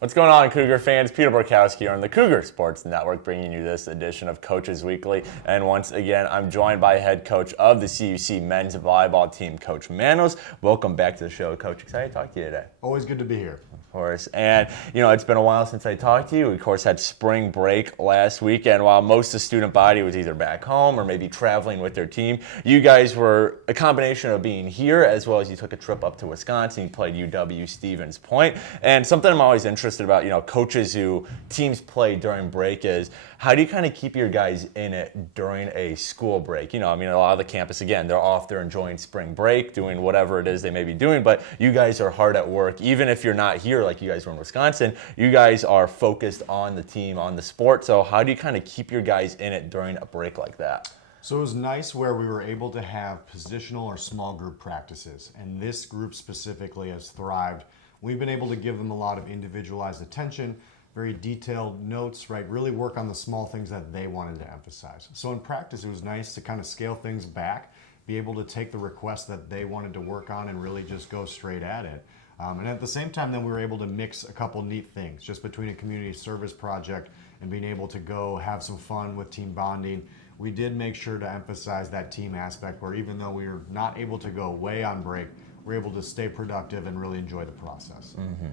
What's going on, Cougar fans? Peter Borkowski here on the Cougar Sports Network, bringing you this edition of Coaches Weekly. And once again, I'm joined by head coach of the CUC men's volleyball team, Coach Manos. Welcome back to the show, Coach. Excited to talk to you today. Always good to be here. Of course. And, it's been a while since I talked to you. We, of course, had spring break last weekend. While most of the student body was either back home or maybe traveling with their team, you guys were a combination of being here as well as you took a trip up to Wisconsin. You played UW Stevens Point. And something I'm always interested about, coaches who teams play during break is how do you kind of keep your guys in it during a school break? A lot of the campus, again, they're off, they're enjoying spring break, doing whatever it is they may be doing, but you guys are hard at work. Even if you're not here like you guys were in Wisconsin, you guys are focused on the team, on the sport. So how do you kind of keep your guys in it during a break like that? So it was nice where we were able to have positional or small group practices, and this group specifically has thrived. We've been able to give them a lot of individualized attention, very detailed notes, right? Really work on the small things that they wanted to emphasize. So in practice, it was nice to kind of scale things back, be able to take the requests that they wanted to work on and really just go straight at it. And at the same time, then we were able to mix a couple neat things just between a community service project and being able to go have some fun with team bonding. We did make sure to emphasize that team aspect where even though we were not able to go away on break, we're able to stay productive and really enjoy the process. Mm-hmm.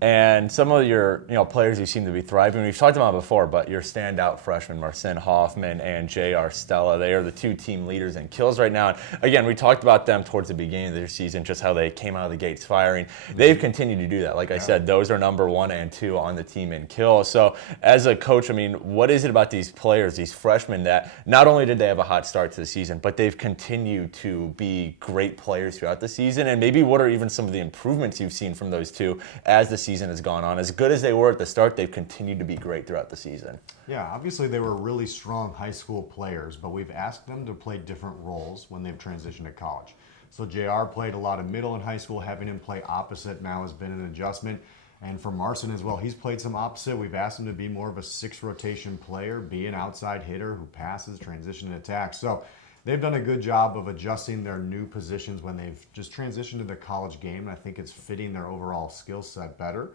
And some of your players who seem to be thriving, we've talked about before, but your standout freshmen, Marcin Hoffman and J.R. Stella, they are the two team leaders in kills right now. And again, we talked about them towards the beginning of their season, just how they came out of the gates firing. They've continued to do that. Like I said, those are number 1 and 2 on the team in kills. So as a coach, what is it about these players, these freshmen, that not only did they have a hot start to the season, but they've continued to be great players throughout the season? And maybe what are even some of the improvements you've seen from those two as the season has gone on? As good as they were at the start, they've continued to be great throughout the season. Yeah, obviously they were really strong high school players, but we've asked them to play different roles when they've transitioned to college. So JR played a lot of middle in high school. Having him play opposite now has been an adjustment. And for Marcin as well, he's played some opposite. We've asked him to be more of a 6 rotation player, be an outside hitter who passes, transition, and attack. So they've done a good job of adjusting their new positions when they've just transitioned to the college game. And I think it's fitting their overall skill set better.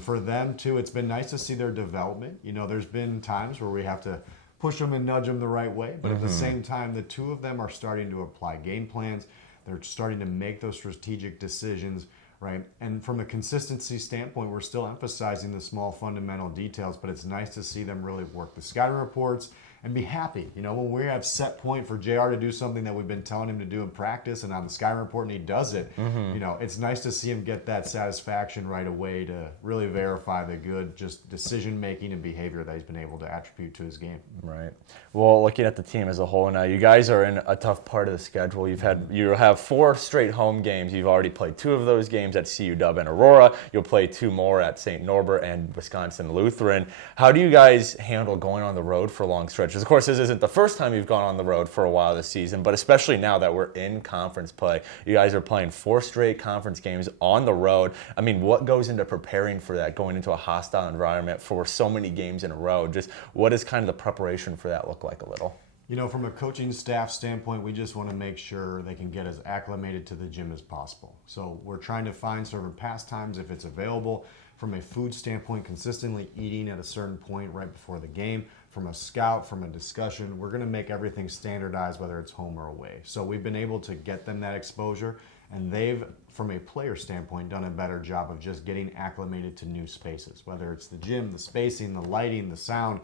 For them, too, it's been nice to see their development. There's been times where we have to push them and nudge them the right way. But at the same time, the two of them are starting to apply game plans. They're starting to make those strategic decisions, right? And from a consistency standpoint, we're still emphasizing the small fundamental details, but it's nice to see them really work the scouting reports and be happy. When we have set point for JR to do something that we've been telling him to do in practice and on the scouting report and he does it, it's nice to see him get that satisfaction right away to really verify the good just decision making and behavior that he's been able to attribute to his game. Right. Well, looking at the team as a whole now, you guys are in a tough part of the schedule. You have 4 straight home games. You've already played 2 of those games at CUW and Aurora. You'll play 2 more at St. Norbert and Wisconsin Lutheran. How do you guys handle going on the road for long stretches? Of course, this isn't the first time you've gone on the road for a while this season, but especially now that we're in conference play. You guys are playing 4 straight conference games on the road. What goes into preparing for that, going into a hostile environment for so many games in a row? Just what does kind of the preparation for that look like a little? From a coaching staff standpoint, we just want to make sure they can get as acclimated to the gym as possible. So we're trying to find sort of pastimes if it's available. From a food standpoint, consistently eating at a certain point right before the game. From a scout, from a discussion, we're going to make everything standardized, whether it's home or away. So we've been able to get them that exposure, and they've, from a player standpoint, done a better job of just getting acclimated to new spaces, whether it's the gym, the spacing, the lighting, the sound.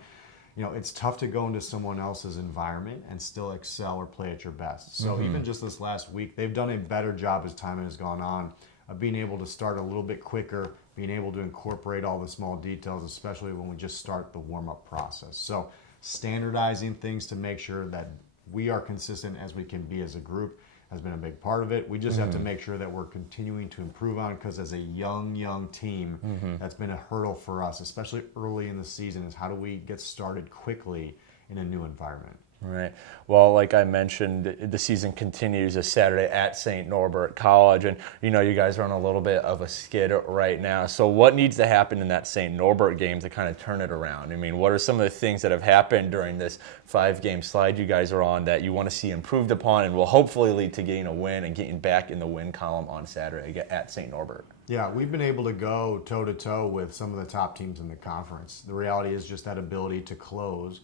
It's tough to go into someone else's environment and still excel or play at your best. So even just this last week, they've done a better job as time has gone on of being able to start a little bit quicker, being able to incorporate all the small details, especially when we just start the warm-up process. So standardizing things to make sure that we are consistent as we can be as a group has been a big part of it. We just have to make sure that we're continuing to improve on, because as a young team, that's been a hurdle for us, especially early in the season, is how do we get started quickly in a new environment. Right. Well, like I mentioned, the season continues this Saturday at St. Norbert College, and you guys are on a little bit of a skid right now. So what needs to happen in that St. Norbert game to kind of turn it around? What are some of the things that have happened during this 5-game slide you guys are on that you want to see improved upon and will hopefully lead to getting a win and getting back in the win column on Saturday at St. Norbert? Yeah, we've been able to go toe-to-toe with some of the top teams in the conference. The reality is just that ability to close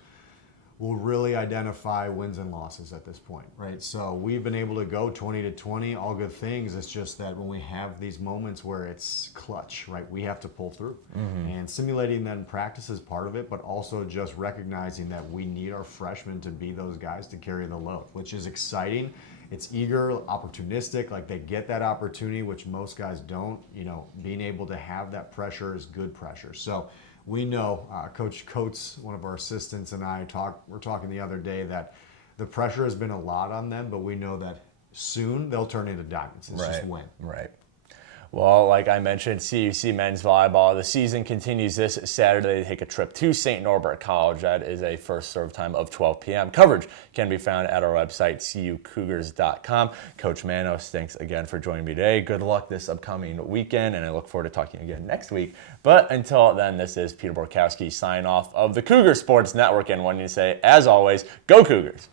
will really identify wins and losses at this point, right? So we've been able to go 20-20, all good things. It's just that when we have these moments where it's clutch, right, we have to pull through. And simulating that in practice is part of it, but also just recognizing that we need our freshmen to be those guys to carry the load, which is exciting. It's eager, opportunistic, like they get that opportunity, which most guys don't. Being able to have that pressure is good pressure. So we know, Coach Coates, one of our assistants, and we're talking the other day that the pressure has been a lot on them, but we know that soon they'll turn into diamonds. It's just win. Right. Well, like I mentioned, CUC men's volleyball, the season continues this Saturday. They take a trip to St. Norbert College. That is a first serve time of 12 p.m. Coverage can be found at our website, cucougars.com. Coach Manos, thanks again for joining me today. Good luck this upcoming weekend, and I look forward to talking again next week. But until then, this is Peter Borkowski sign off of the Cougar Sports Network, and wanting to say, as always, go Cougars!